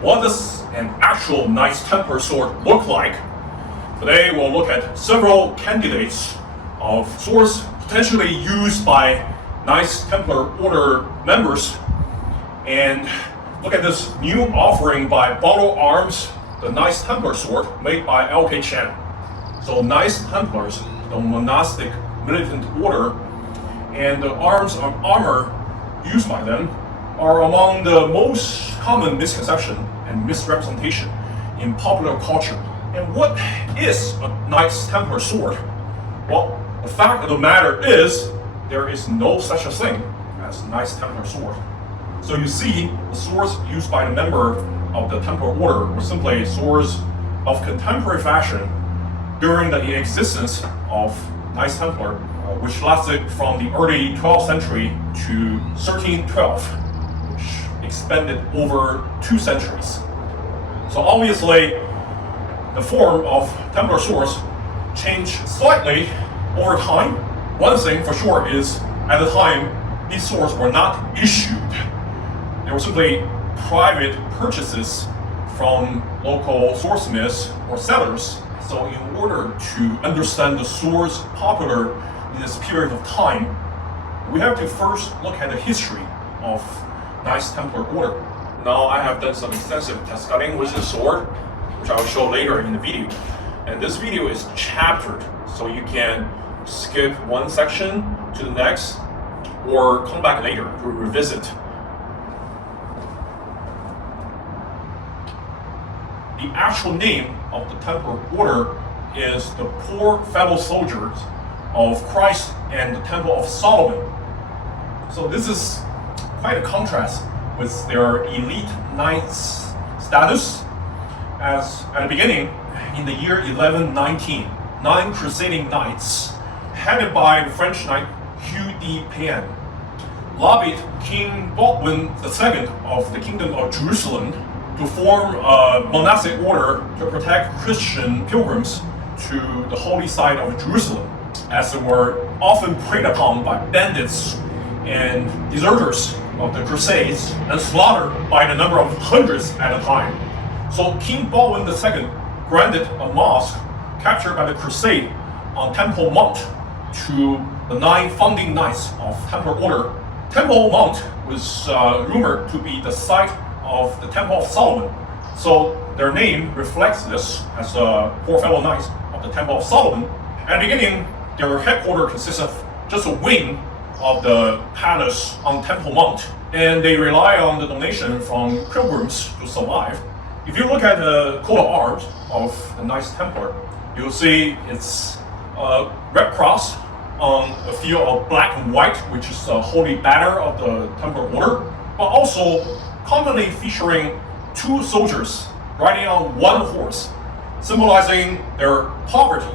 what does an actual Knights Templar sword look like? Today we'll look at several candidates of swords potentially used by Knights Templar Order members, and look at this new offering by Balaur Arms, the Knights Templar sword made by Chen. So Knights Templars, the monastic militant order, and the arms of armor used by them are among the most common misconception and misrepresentation in popular culture. And what is a Knights Templar sword? Well, the fact of the matter is there is no such a thing as Knights Templar sword. So you see, the swords used by the member of the Templar order were simply swords of contemporary fashion during the existence of Knights Templar, which lasted from the early 12th century to 1312, which expanded over 2 centuries. So obviously, the form of Templar swords changed slightly over time. One thing for sure is, at the time, these swords were not issued. They were simply private purchases from local swordsmiths or sellers. So in order to understand the swords popular in this period of time, we have to first look at the history of Knights Templar Order. Now I have done some extensive test studying with this sword, which I will show later in the video. And this video is chaptered, so you can skip one section to the next or come back later to revisit. The actual name of the Templar Order is the Poor Fellow Soldiers of Christ and the Temple of Solomon. So this is quite a contrast with their elite knights status, as at the beginning, in the year 1119, 9 crusading knights, headed by the French knight Hugh de Payens, lobbied King Baldwin II of the Kingdom of Jerusalem to form a monastic order to protect Christian pilgrims to the holy site of Jerusalem, as they were often preyed upon by bandits and deserters of the Crusades and slaughtered by the number of hundreds at a time. So King Baldwin II granted a mosque captured by the Crusade on Temple Mount to the 9 founding knights of Templar Order. Temple Mount was rumored to be the site of the Temple of Solomon. So their name reflects this as the Poor Fellow Knights of the Temple of Solomon. At the beginning, their headquarters consists of just a wing of the palace on Temple Mount, and they rely on the donation from pilgrims to survive. If you look at the coat of arms of the Knights Templar, you'll see it's a red cross on a field of black and white, which is the holy banner of the Templar Order, but also commonly featuring 2 soldiers riding on 1 horse, symbolizing their poverty.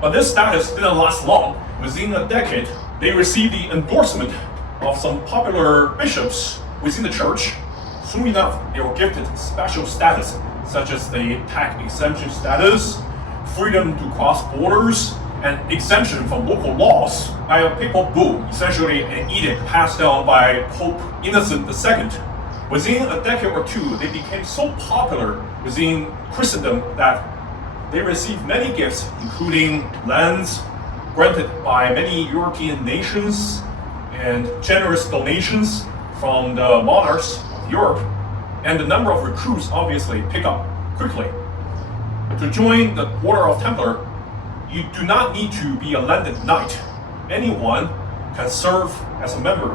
But this status didn't last long. Within a decade, they received the endorsement of some popular bishops within the church. Soon enough, they were gifted special status, such as the tax exemption status, freedom to cross borders, and exemption from local laws by a papal bull, essentially an edict passed down by Pope Innocent II. Within a decade or 2, they became so popular within Christendom that they received many gifts, including lands granted by many European nations and generous donations from the monarchs of Europe. And the number of recruits obviously picked up quickly. To join the Order of Templar, you do not need to be a landed knight. Anyone can serve as a member.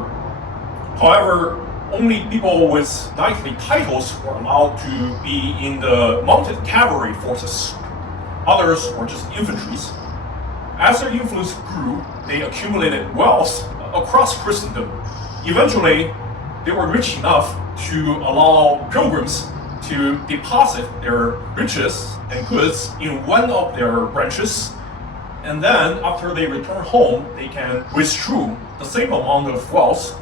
However, only people with knightly titles were allowed to be in the mounted cavalry forces. Others were just infantry. As their influence grew, they accumulated wealth across Christendom. Eventually, they were rich enough to allow pilgrims to deposit their riches and goods in one of their branches, and then after they return home, they can withdraw the same amount of wealth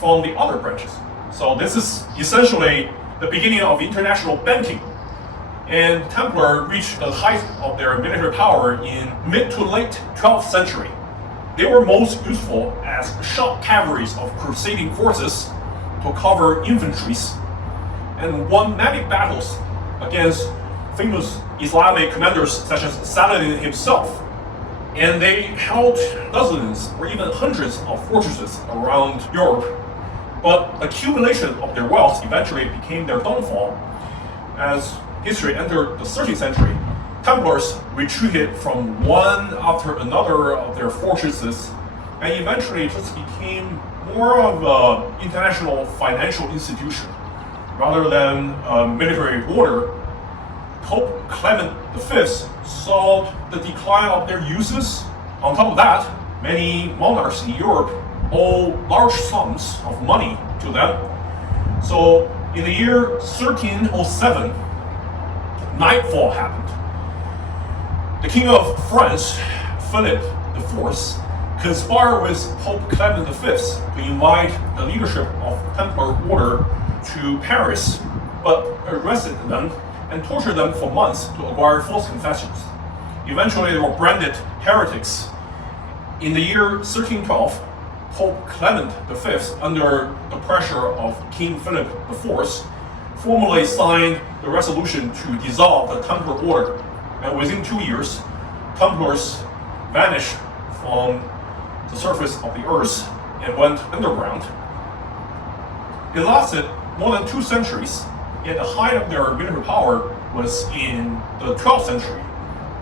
from the other branches. So this is essentially the beginning of international banking. And Templar reached the height of their military power in mid to late 12th century. They were most useful as shock cavalries of crusading forces to cover infantries. and won many battles against famous Islamic commanders such as Saladin himself. And they held dozens or even hundreds of fortresses around Europe. But accumulation of their wealth eventually became their downfall. As history entered the 13th century, Templars retreated from one after another of their fortresses and eventually just became more of an international financial institution rather than a military order. Pope Clement V saw the decline of their uses. On top of that, many monarchs in Europe owe large sums of money to them. So in the year 1307, nightfall happened. The King of France, Philip IV, conspired with Pope Clement V to invite the leadership of the Templar order to Paris, but arrested them and tortured them for months to acquire false confessions. Eventually, they were branded heretics. In the year 1312, Pope Clement V, under the pressure of King Philip IV, formally signed the resolution to dissolve the Templar order. And within 2 years, Templars vanished from the surface of the earth and went underground. It lasted more than 2 centuries, and the height of their military power was in the 12th century.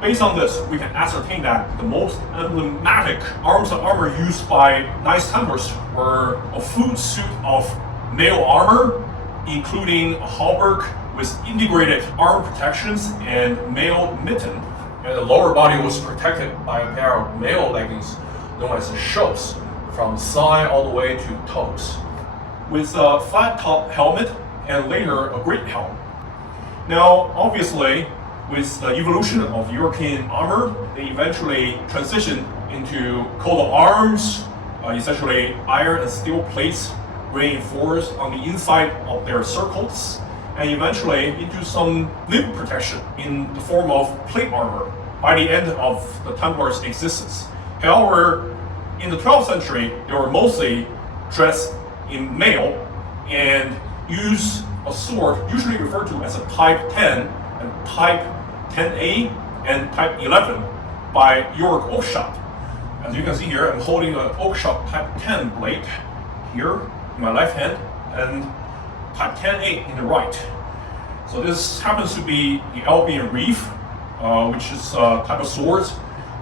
Based on this, we can ascertain that the most emblematic arms and armor used by Knights Templars were a full suit of mail armor, including a hauberk with integrated arm protections and mail mitten. And the lower body was protected by a pair of mail leggings known as shoes, from thigh all the way to toes, with a flat top helmet and later a great helm. Now, obviously, with the evolution of European armor, they eventually transitioned into coat of arms, essentially iron and steel plates reinforced on the inside of their surcoats, and eventually into some limb protection in the form of plate armor by the end of the Templars' existence. However, in the 12th century, they were mostly dressed in mail and use a sword usually referred to as a Type 10 and Type 10A and Type 11 by York Oakeshott. As you can see here, I'm holding an Oakeshott Type 10 blade here in my left hand and Type 10A in the right. So this happens to be the Albion Reef, which is a type of swords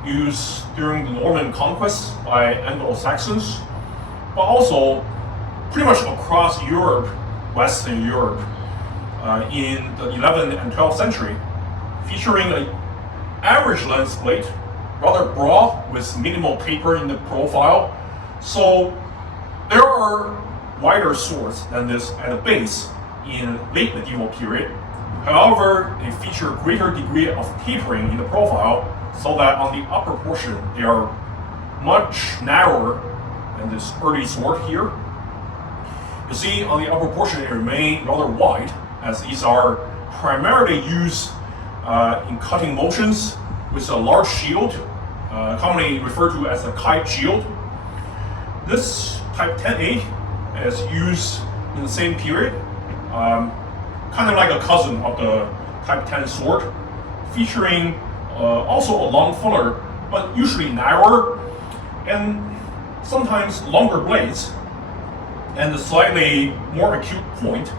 used during the Norman conquest by Anglo-Saxons, but also pretty much across Europe, Western Europe, in the 11th and 12th century, featuring an average length blade, rather broad with minimal taper in the profile. So there are wider swords than this at the base in late medieval period. However, they feature greater degree of tapering in the profile, so that on the upper portion they are much narrower than this early sword here. You see, on the upper portion they remain rather wide, as these are primarily used in cutting motions with a large shield, commonly referred to as a kite shield. This Type 10A is used in the same period, kind of like a cousin of the Type 10 sword, featuring also a long fuller, but usually narrower, and sometimes longer blades, and a slightly more acute point.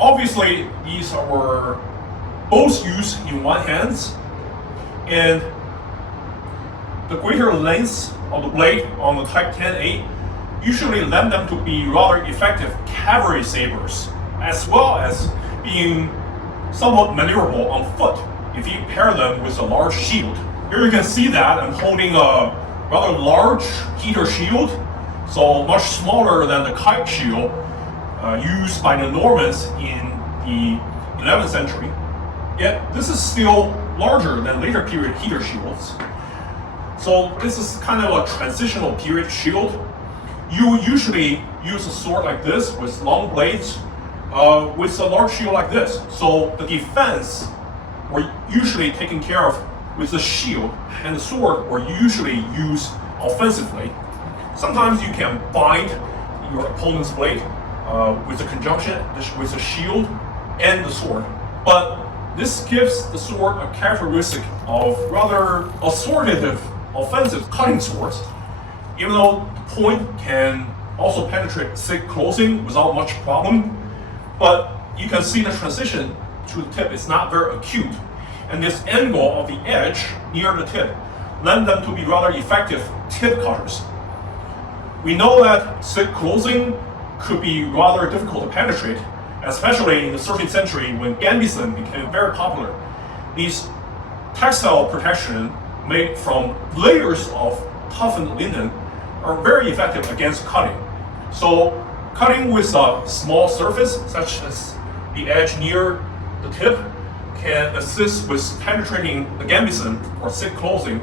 Obviously, these were both used in one hand, and the greater length of the blade on the Type 10A usually lend them to be rather effective cavalry sabers, as well as being somewhat maneuverable on foot if you pair them with a large shield. Here you can see that I'm holding a rather large heater shield, so much smaller than the kite shield used by the Normans in the 11th century. Yet this is still larger than later period heater shields. So this is kind of a transitional period shield. You usually use a sword like this with long blades with a large shield like this. So the defense were usually taken care of with the shield, and the sword were usually used offensively. Sometimes you can bind your opponent's blade with the conjunction with the shield and the sword. But this gives the sword a characteristic of rather assortative offensive cutting swords. Even though the point can also penetrate thick clothing without much problem, but you can see the transition to the tip is not very acute. And this angle of the edge near the tip lend them to be rather effective tip cutters. We know that thick clothing could be rather difficult to penetrate, especially in the 13th century when gambeson became very popular. These textile protection made from layers of toughened linen are very effective against cutting. So cutting with a small surface, such as the edge near the tip, can assist with penetrating the gambeson or thick clothing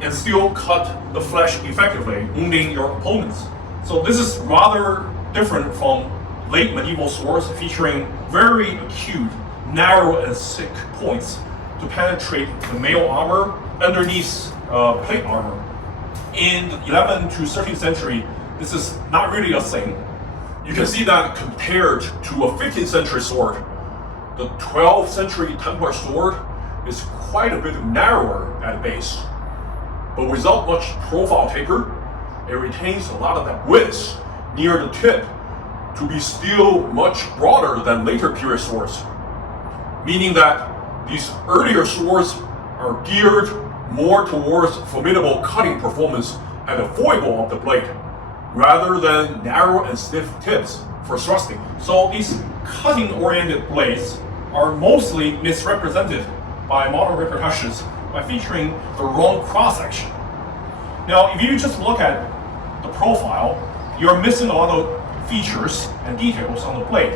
and still cut the flesh effectively, wounding your opponents. So this is rather different from late medieval swords featuring very acute, narrow and thick points to penetrate the mail armor underneath plate armor. In the 11th to 13th century, this is not really a thing. You can see that compared to a 15th century sword, the 12th century Templar sword is quite a bit narrower at base. But without much profile taper, it retains a lot of that width near the tip to be still much broader than later period swords. Meaning that these earlier swords are geared more towards formidable cutting performance at the foible of the blade, rather than narrow and stiff tips for thrusting. So these cutting-oriented blades are mostly misrepresented by modern reproductions by featuring the wrong cross-section. Now, if you just look at the profile, you're missing a lot of features and details on the blade.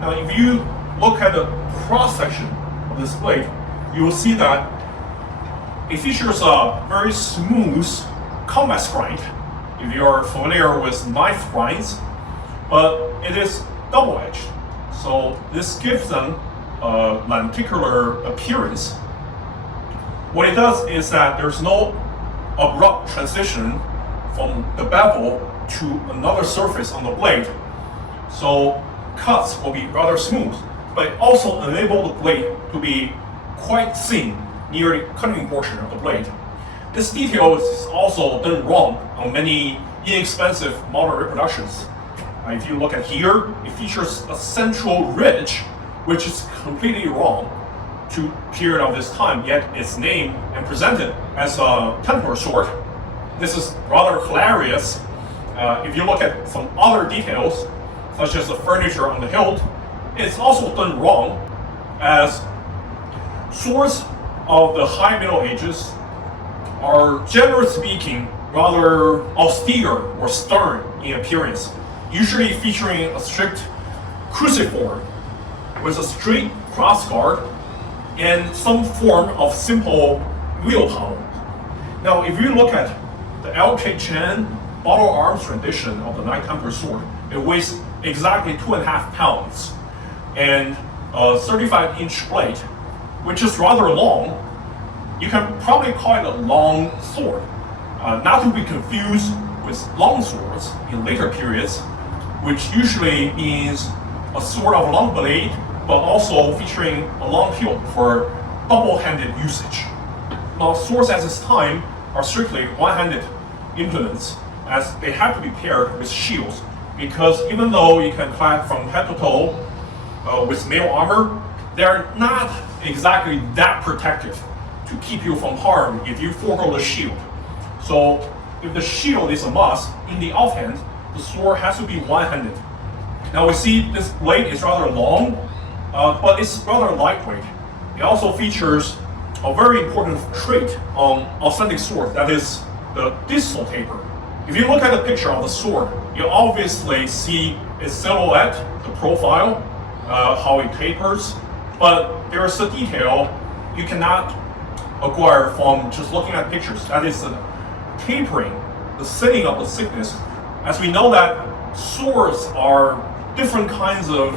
Now, if you look at the cross-section of this blade, you will see that it features a very smooth combat grind, if you're familiar with knife grinds, but it is double-edged. So this gives them a lenticular appearance. What it does is that there's no abrupt transition from the bevel to another surface on the blade. So cuts will be rather smooth, but it also enables the blade to be quite thin near the cutting portion of the blade. This detail is also done wrong on many inexpensive modern reproductions. If you look at here, it features a central ridge, which is completely wrong to period of this time, yet it's named and presented as a Templar sword. This is rather hilarious. If you look at some other details, such as the furniture on the hilt, it's also done wrong, as swords of the High Middle Ages are, generally speaking, rather austere or stern in appearance, usually featuring a strict cruciform with a straight crossguard and some form of simple wheel pommel. Now, if you look at the L.K. Chen Balaur Arms rendition of the Knight Templar sword, it weighs exactly 2.5 pounds and a 35-inch blade, which is rather long. You can probably call it a long sword, not to be confused with long swords in later periods, which usually means a sword of a long blade, but also featuring a long hilt for double-handed usage. Now, swords at this time are strictly one-handed implements, as they have to be paired with shields, because even though you can clad from head to toe with mail armor, they're not exactly that protective to keep you from harm if you forego the shield. So if the shield is a must, in the offhand, the sword has to be one-handed. Now we see this blade is rather long, but it's rather lightweight. It also features a very important trait on authentic swords, that is the distal taper. If you look at the picture of the sword, you obviously see its silhouette, the profile, how it tapers, but there is a detail you cannot acquire from just looking at pictures. That is the tapering, the thinning of the thickness. As we know that swords are different kinds of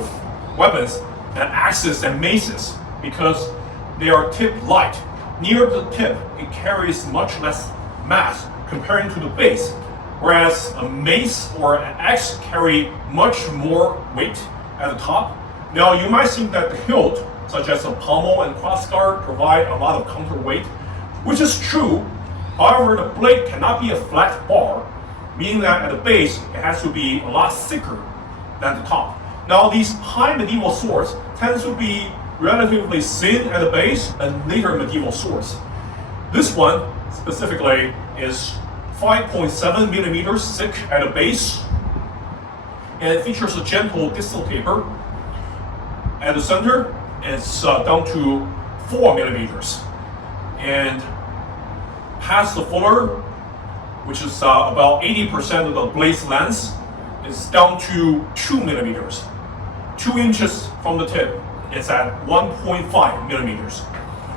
weapons than axes and maces because they are tip light. Near the tip, it carries much less mass comparing to the base. whereas a mace or an axe carry much more weight at the top. Now you might think that the hilt, such as a pommel and crossguard, provide a lot of counterweight, which is true. However, the blade cannot be a flat bar, meaning that at the base it has to be a lot thicker than the top. Now these high medieval swords tend to be relatively thin at the base and later medieval swords. This one specifically is 5.7 millimeters thick at the base, and it features a gentle distal taper. At the center, it's down to 4 millimeters, and past the fuller, which is about 80% of the blade's length, is down to 2 millimeters. 2 inches from the tip, it's at 1.5 millimeters.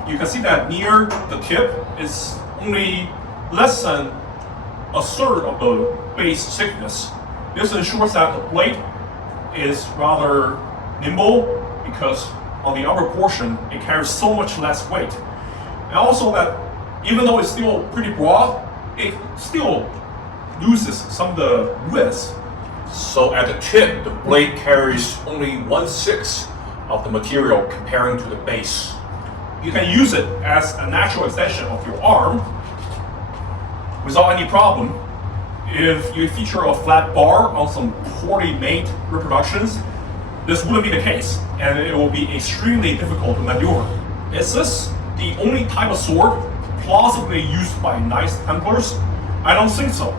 You can see that near the tip is only less than a third of the base thickness. This ensures that the blade is rather nimble because on the upper portion it carries so much less weight. And also that even though it's still pretty broad, it still loses some of the width. So at the tip, the blade carries only 1/6 of the material comparing to the base. You can use it as a natural extension of your arm without any problem. If you feature a flat bar on some poorly made reproductions, this wouldn't be the case, and it will be extremely difficult to maneuver. Is this the only type of sword plausibly used by Knights Templars? I don't think so.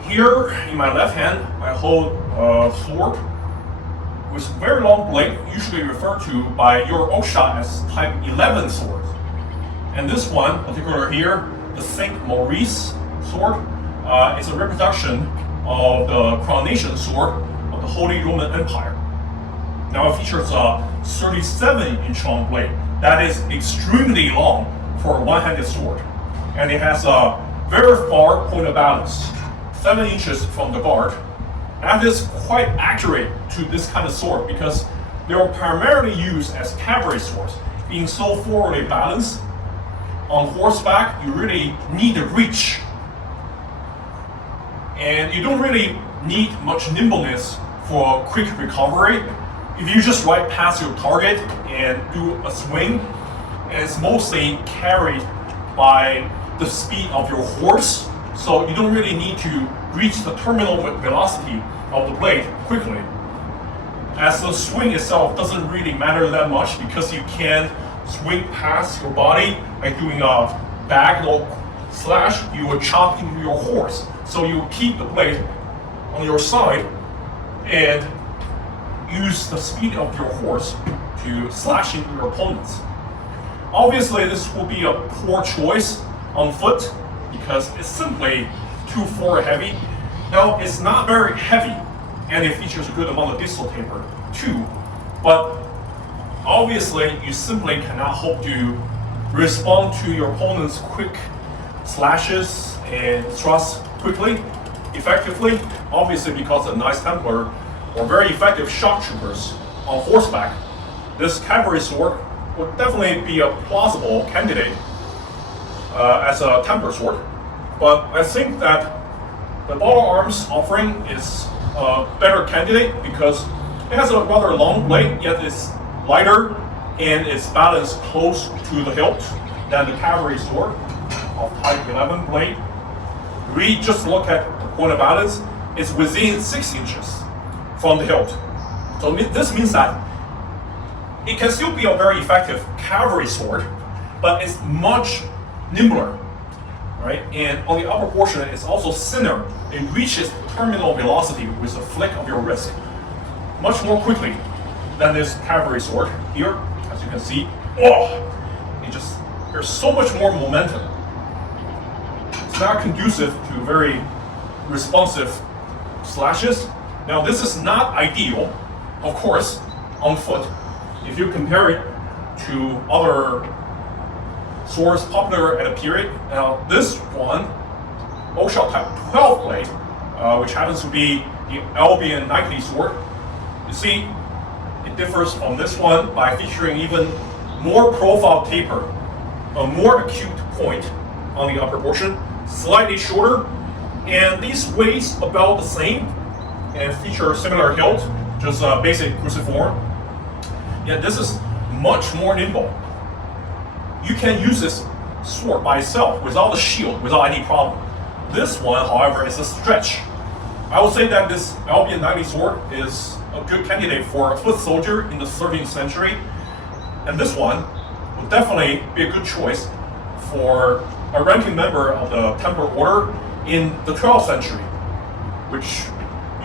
Here in my left hand, I hold a sword with very long blade, usually referred to by your Oakeshott as Type 11 sword. And this one, particular here, the Saint Maurice sword, is a reproduction of the coronation sword of the Holy Roman Empire. Now it features a 37-inch long blade that is extremely long for a one-handed sword, and it has a very far point of balance, 7 inches from the guard. That is quite accurate to this kind of sword because they are primarily used as cavalry swords, being so forwardly balanced. On horseback, you really need the reach, and you don't really need much nimbleness for quick recovery. If you just ride past your target and do a swing, it's mostly carried by the speed of your horse, so you don't really need to reach the terminal velocity of the blade quickly. As the swing itself doesn't really matter that much because you can swing past your body like doing a diagonal slash, you will chop into your horse. So you keep the blade on your side and use the speed of your horse to slash into your opponents. Obviously, this will be a poor choice on foot because it's simply too forward heavy. Now, it's not very heavy, and it features a good amount of distal taper too, but obviously, you simply cannot hope to respond to your opponent's quick slashes and thrusts quickly, effectively, obviously because the Knights Templar are very effective shock troopers on horseback. This cavalry sword would definitely be a plausible candidate as a Templar sword, but I think that the Balaur Arms offering is a better candidate because it has a rather long blade, yet it's lighter and it's balanced close to the hilt than the cavalry sword of Type 11 blade. We just look at the point of balance, it's within 6 inches from the hilt. So this means that it can still be a very effective cavalry sword, but it's much nimbler, right? And on the upper portion, it's also thinner. It reaches terminal velocity with a flick of your wrist much more quickly than this cavalry sword here. As you can see, there's so much more momentum. It's not conducive to very responsive slashes. Now, this is not ideal, of course, on foot. If you compare it to other swords popular at a period, now this one, Oakeshott Type 12 blade, which happens to be the Albion knightly sword, you see, it differs from this one by featuring even more profile taper, a more acute point on the upper portion, slightly shorter, And these weighs about the same and feature similar hilt, just a basic cruciform. And this is much more nimble. You can use this sword by itself without the shield, without any problem. This one, however, is a stretch. I would say that this Albion knightly sword is a good candidate for a foot soldier in the 13th century. And this one would definitely be a good choice for a ranking member of the Templar Order in the 12th century, which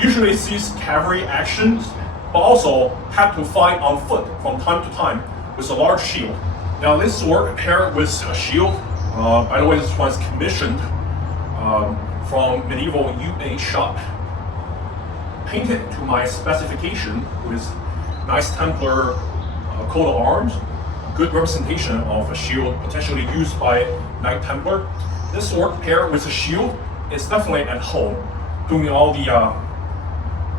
usually sees cavalry actions, but also had to fight on foot from time to time with a large shield. Now this sword paired with a shield, by the way, this one's commissioned from medieval UA shop, painted to my specification with nice Templar coat of arms, good representation of a shield potentially used by Knight Templar. This sword paired with a shield is definitely at home, doing all the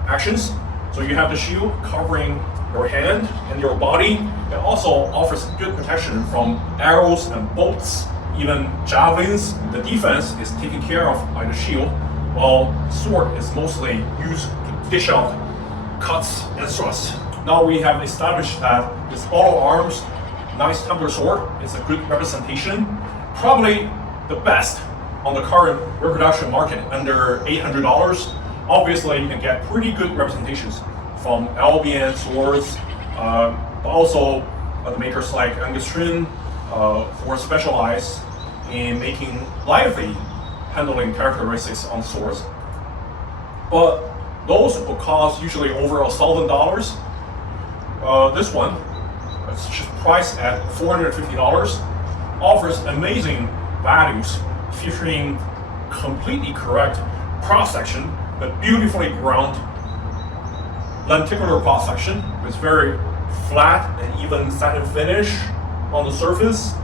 actions. So you have the shield covering your hand and your body. It also offers good protection from arrows and bolts, even javelins. The defense is taken care of by the shield, while the sword is mostly used to dish out cuts and thrusts. Now we have established that this Balaur Arms Knights Templar sword is a good representation, probably the best on the current reproduction market under $800. Obviously, you can get pretty good representations from Albion swords, but also the makers like Chen, who are specialized in making lively handling characteristics on swords. But those will cost usually over $1,000. This one, it's just priced at $450, offers amazing values, featuring completely correct cross-section, but beautifully ground lenticular cross-section with very flat and even satin finish on the surface.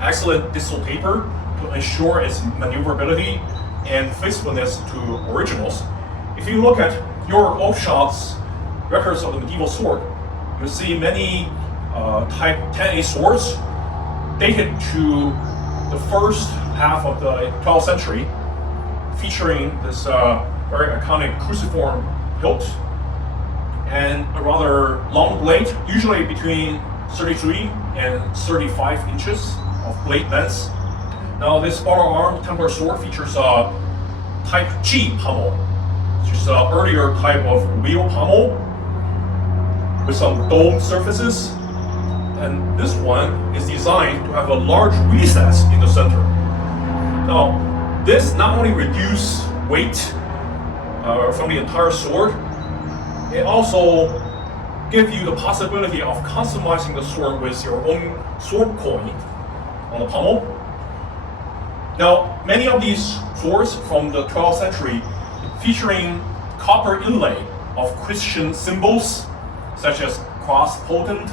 Excellent distal taper to ensure its maneuverability and faithfulness to originals. If you look at your Oakeshott's records of the medieval sword, you see many Type Xa swords dated to the first half of the 12th century, featuring this very iconic cruciform hilt and a rather long blade, usually between 33 and 35 inches of blade length. Now this Balaur Arms Templar sword features a Type Xa pommel, which is an earlier type of wheel pommel with some dome surfaces. And this one is designed to have a large recess in the center. Now, this not only reduces weight from the entire sword, it also gives you the possibility of customizing the sword with your own sword coin on the pommel. Now, many of these swords from the 12th century featuring copper inlay of Christian symbols such as cross potent,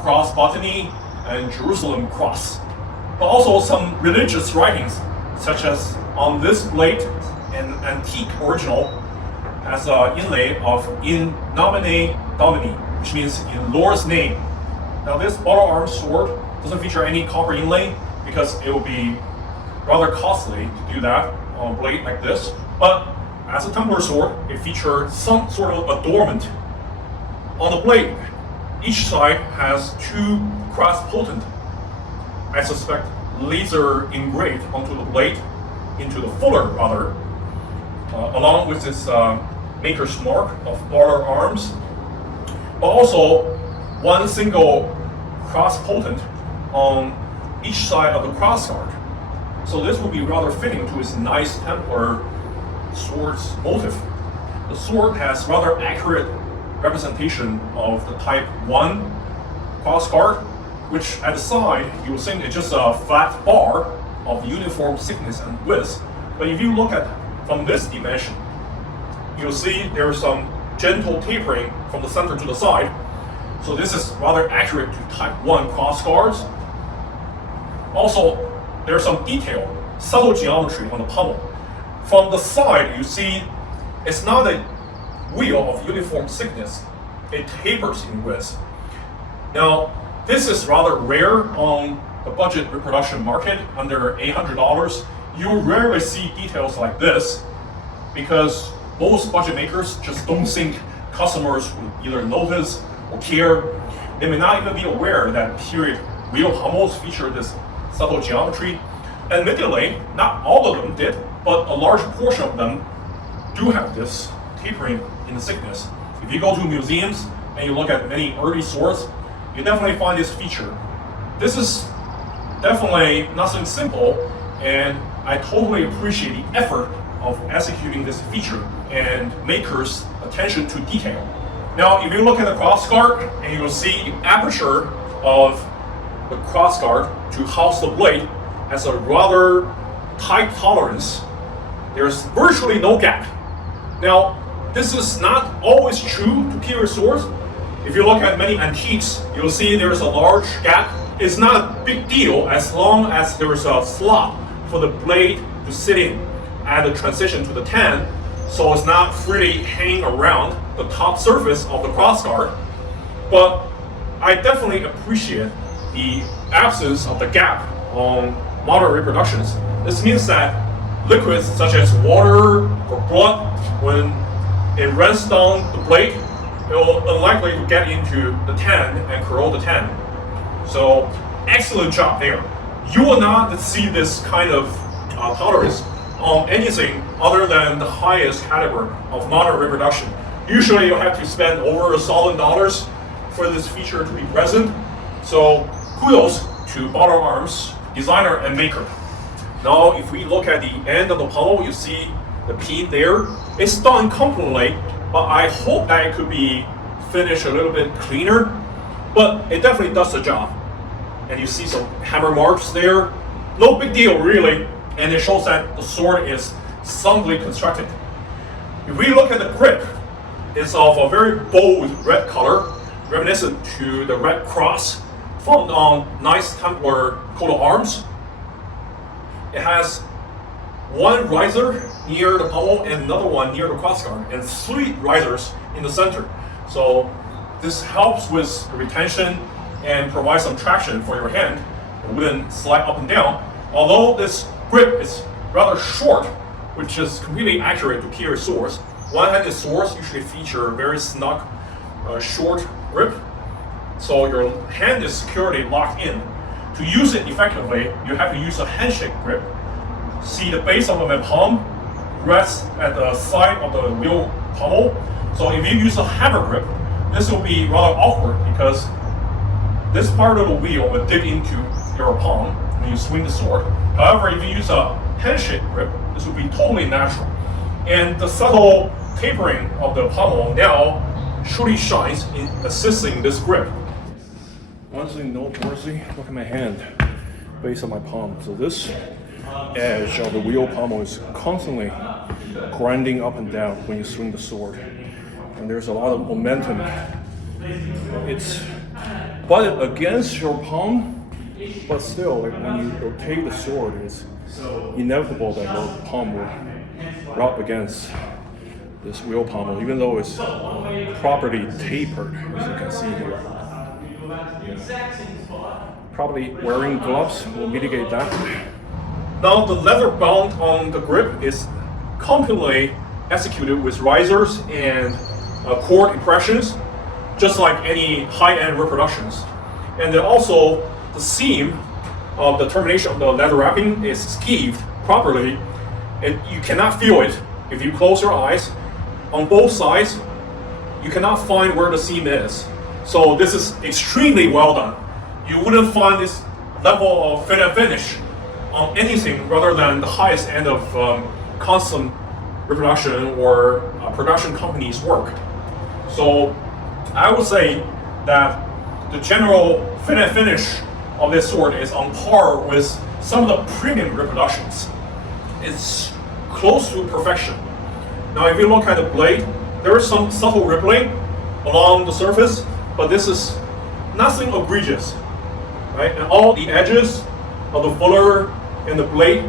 cross botany, and Jerusalem cross, but also some religious writings, such as on this blade, an antique original has an inlay of in nomine Domini, which means in Lord's name. Now this Balaur Arms sword doesn't feature any copper inlay because it will be rather costly to do that on a blade like this, but as a Templar sword, it features some sort of adornment on the blade. Each side has two cross potent, I suspect, laser engraved onto the blade, into the fuller rather, along with this maker's mark of Balaur Arms, but also one single cross potent on each side of the crossguard. So this would be rather fitting to its nice Templar sword's motif. The sword has rather accurate representation of the Type 1 crossguard, which at the side you would think it's just a flat bar of uniform thickness and width. But if you look at from this dimension, you'll see there's some gentle tapering from the center to the side. So this is rather accurate to Type 1 crossguards. Also, there's some detail, subtle geometry on the pommel. From the side, you see it's not a wheel of uniform thickness, it tapers in width. Now, this is rather rare on the budget reproduction market, under $800. you rarely see details like this because most budget makers just don't think customers will either notice or care. They may not even be aware that period wheel pommels feature this subtle geometry. Admittedly, not all of them did, but a large portion of them do have this tapering in the thickness. If you go to museums and you look at many early swords, you definitely find this feature. This is definitely nothing simple, and I totally appreciate the effort of executing this feature and makers' attention to detail. Now, if you look at the crossguard, and you will see the aperture of the crossguard to house the blade has a rather tight tolerance. There's virtually no gap. Now, this is not always true to period swords. If you look at many antiques, you'll see there's a large gap. It's not a big deal as long as there's a slot for the blade to sit in at the transition to the 10, so it's not freely hanging around the top surface of the crossguard. But I definitely appreciate the absence of the gap on modern reproductions. This means that liquids such as water or blood, when it runs down the blade, it will unlikely to get into the 10 and corrode the 10. So excellent job there. You will not see this kind of tolerance on anything other than the highest caliber of modern reproduction. Usually you have to spend over $1,000 for this feature to be present. So kudos to Balaur Arms, designer and maker. Now, if we look at the end of the pommel, you see the pin there. It's done completely, but I hope that it could be finished a little bit cleaner. But it definitely does the job. And you see some hammer marks there. No big deal, really. And it shows that the sword is soundly constructed. If we look at the grip, it's of a very bold red color, reminiscent to the red cross found on Knights Templar coat of arms. It has one riser near the pommel and another one near the crossguard, and 3 risers in the center. So this helps with the retention and provides some traction for your hand. It wouldn't slide up and down. Although this grip is rather short, which is completely accurate to period swords. One-handed swords usually feature very snug, short grip, so your hand is securely locked in. To use it effectively, you have to use a handshake grip. See, the base of my palm rests at the side of the wheel pommel. So if you use a hammer grip, this will be rather awkward because this part of the wheel will dig into your palm when you swing the sword. However, if you use a handshake grip, this will be totally natural. And the subtle tapering of the pommel now surely shines in assisting this grip. One thing noteworthy, look at my hand, base of my palm. So this edge of the wheel pommel is constantly grinding up and down when you swing the sword. And there's a lot of momentum. It's butted against your palm, but still, like when you rotate the sword, it's inevitable that your palm will rub against this wheel pommel, even though it's properly tapered, as you can see here. Probably wearing gloves will mitigate that. Now the leather bound on the grip is completely executed with risers and cord impressions, just like any high-end reproductions. And then also the seam of the termination of the leather wrapping is skeeved properly, and you cannot feel it if you close your eyes. On both sides, you cannot find where the seam is. So this is extremely well done. You wouldn't find this level of fit and finish on anything rather than the highest end of custom reproduction or production companies' work. So I would say that the general fit and finish of this sword is on par with some of the premium reproductions. It's close to perfection. Now if you look at the blade, there is some subtle rippling along the surface, but this is nothing egregious, right? And all the edges of the fuller and the blade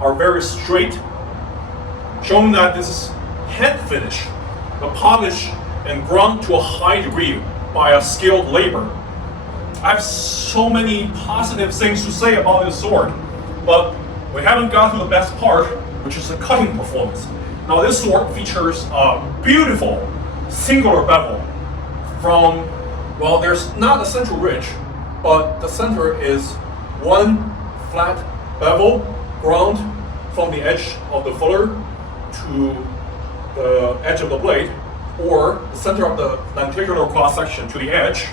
are very straight, showing that this is hand finish, but polished and ground to a high degree by a skilled labor. I have so many positive things to say about this sword, but we haven't got to the best part, which is the cutting performance. Now this sword features a beautiful singular bevel from, well, there's not a central ridge, but the center is one flat bevel ground from the edge of the fuller to the edge of the blade, or the center of the lenticular cross section to the edge.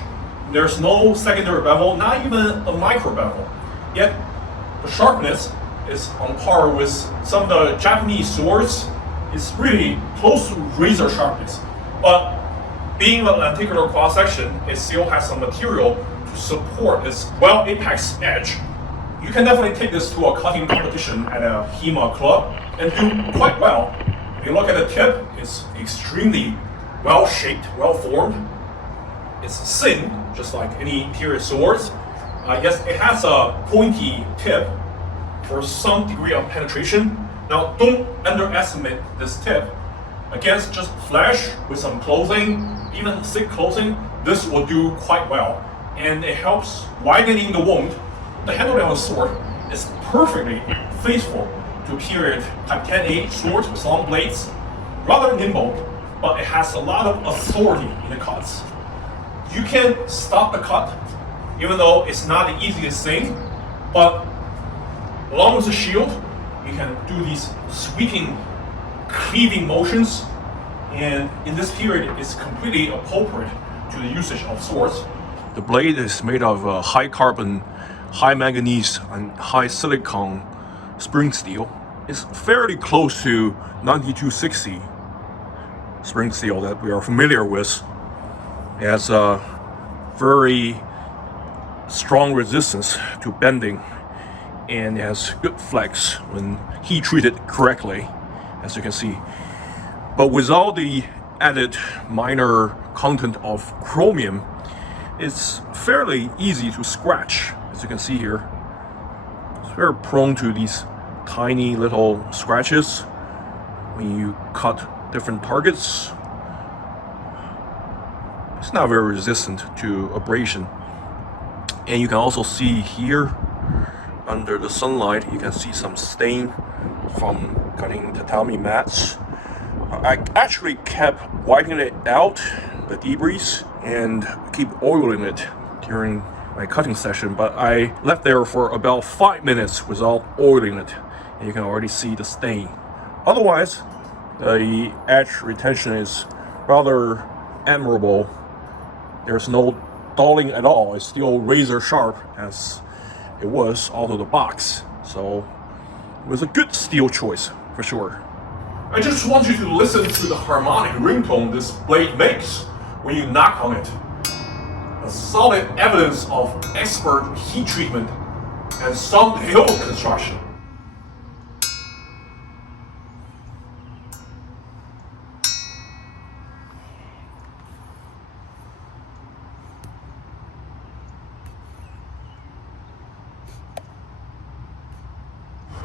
There's no secondary bevel, not even a micro bevel. Yet the sharpness is on par with some of the Japanese swords. It's really close to razor sharpness. But being a lenticular cross section, it still has some material to support its well-apex edge. You can definitely take this to a cutting competition at a HEMA club and do quite well. If you look at the tip, it's extremely well-shaped, well-formed. It's thin, just like any period swords. Yes, it has a pointy tip for some degree of penetration. Now, don't underestimate this tip. Against just flesh with some clothing, even thick clothing, this will do quite well. And it helps widening the wound. The handling of the sword is perfectly faithful to period Type Xa swords with long blades. Rather nimble, but it has a lot of authority in the cuts. You can stop the cut, even though it's not the easiest thing, but along with the shield, you can do these sweeping, cleaving motions, and in this period, it's completely appropriate to the usage of swords. The blade is made of high carbon, high manganese, and high silicon spring steel. It's fairly close to 9260 spring steel that we are familiar with. It has a very strong resistance to bending, and it has good flex when heat treated correctly, as you can see. But without the added minor content of chromium, it's fairly easy to scratch, as you can see here. It's very prone to these tiny little scratches when you cut different targets. It's not very resistant to abrasion. And you can also see here, under the sunlight, you can see some stain from cutting tatami mats. I actually kept wiping it out, the debris, and keep oiling it during my cutting session, but I left there for about 5 minutes without oiling it, and you can already see the stain. Otherwise, the edge retention is rather admirable. There's no dulling at all. It's still razor sharp as it was out of the box. So it was a good steel choice for sure. I just want you to listen to the harmonic ringtone this blade makes when you knock on it. A solid evidence of expert heat treatment and some hilt construction.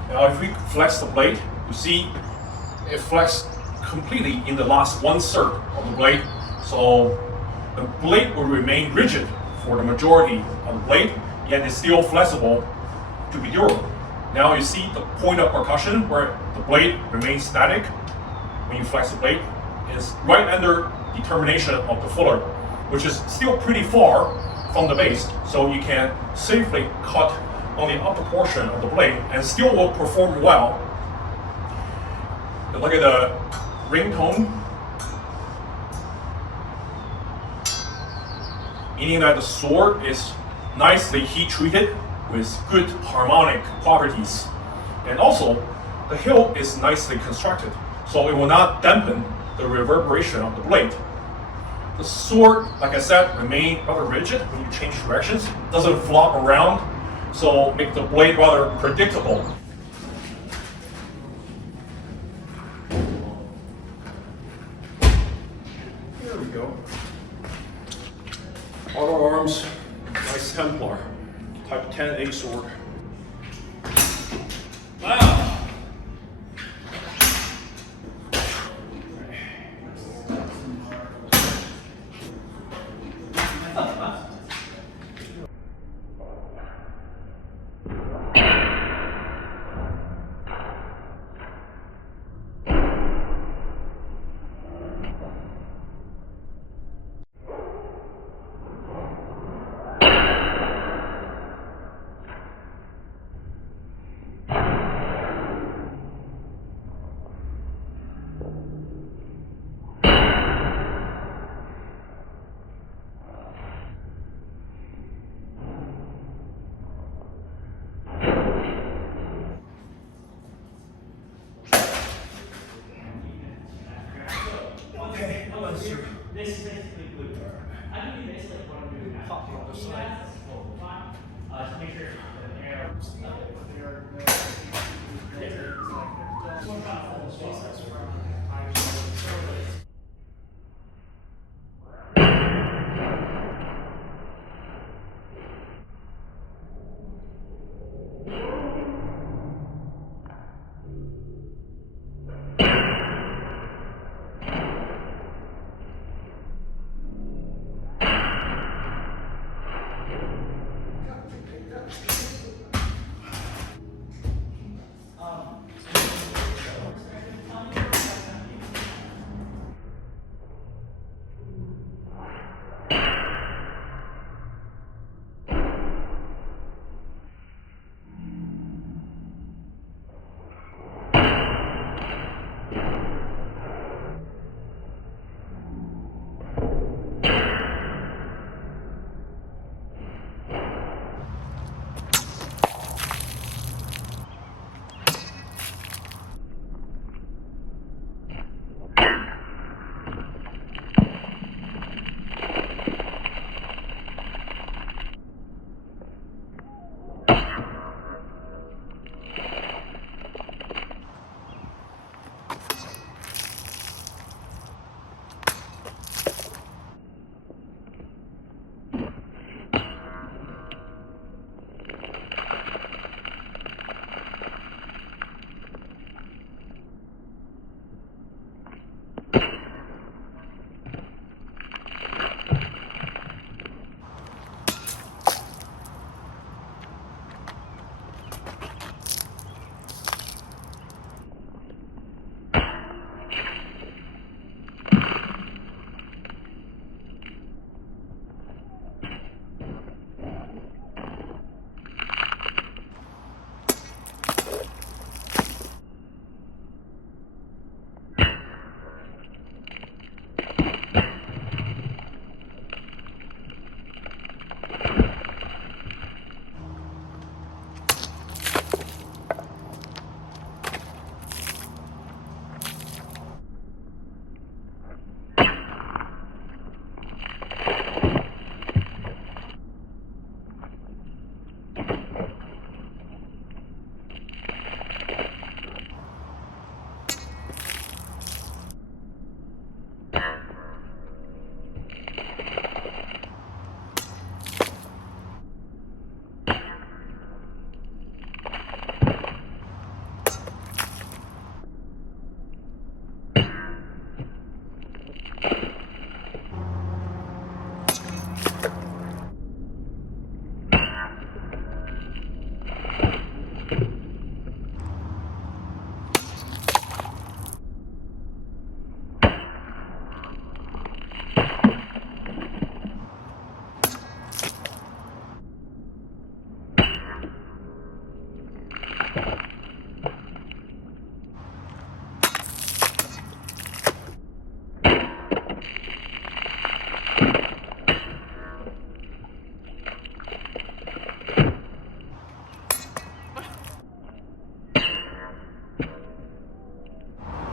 Now if we flex the blade, you see it flexed completely in the last 1/3 of the blade. So the blade will remain rigid for the majority of the blade, yet it's still flexible to be durable. Now you see the point of percussion where the blade remains static when you flex the blade is right under the termination of the fuller, which is still pretty far from the base, so you can safely cut on the upper portion of the blade and still will perform well. Look at the ringtone, meaning that the sword is nicely heat treated with good harmonic properties. And also, the hilt is nicely constructed, so it will not dampen the reverberation of the blade. The sword, like I said, remains rather rigid when you change directions, doesn't flop around, so make the blade rather predictable. There we go. Balaur Arms Knights Templar, Type Xa sword. Wow! on the side. To make sure the air.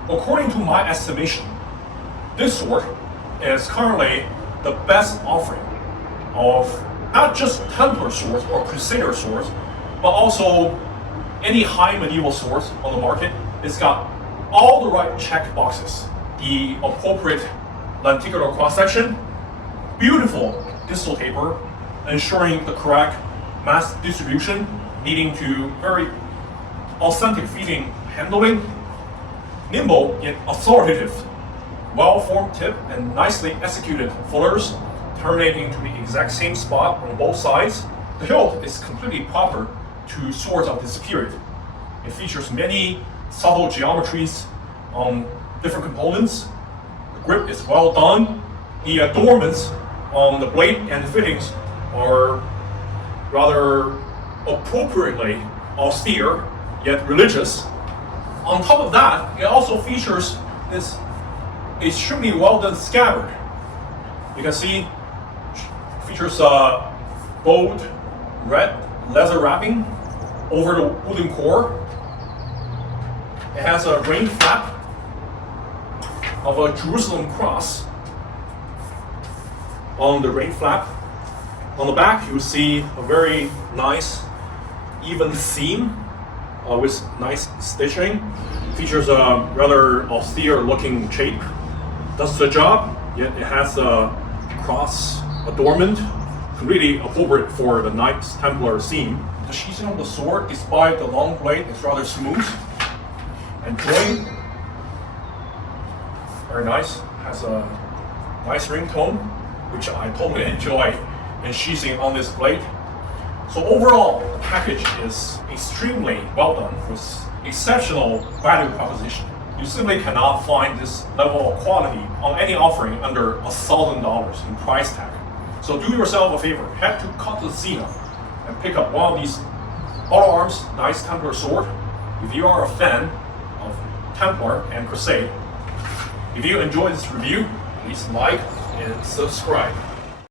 According to my estimation, this sword is currently the best offering of not just Templar swords or Crusader swords, but also any high medieval swords on the market. It's got all the right check boxes. The appropriate lenticular cross-section, beautiful distal taper, ensuring the correct mass distribution, leading to very authentic feeling handling, nimble yet authoritative, well-formed tip and nicely executed fullers, terminating to the exact same spot on both sides. The hilt is completely proper to swords of this period. It features many subtle geometries on different components. The grip is well done. The adornments on the blade and the fittings are rather appropriately austere yet religious. On top of that, it also features this extremely well done scabbard. You can see it features a bold red leather wrapping over the wooden core. It has a rain flap of a Jerusalem cross on the rain flap. On the back, you see a very nice, even seam with nice stitching. Features a rather austere-looking shape. Does the job, yet it has a cross adornment, really appropriate for the Knights Templar scene. The sheathing of the sword, despite the long blade, is rather smooth and joint. Very nice. Has a nice ring tone, which I totally enjoy in sheathing on this blade. So overall, the package is extremely well done with exceptional value proposition. You simply cannot find this level of quality on any offering under $1,000 in price tag. So do yourself a favor, head to Kult and pick up one of these Balaur Arms Knights Templar sword. If you are a fan of Templar and Crusade, if you enjoyed this review, please like and subscribe.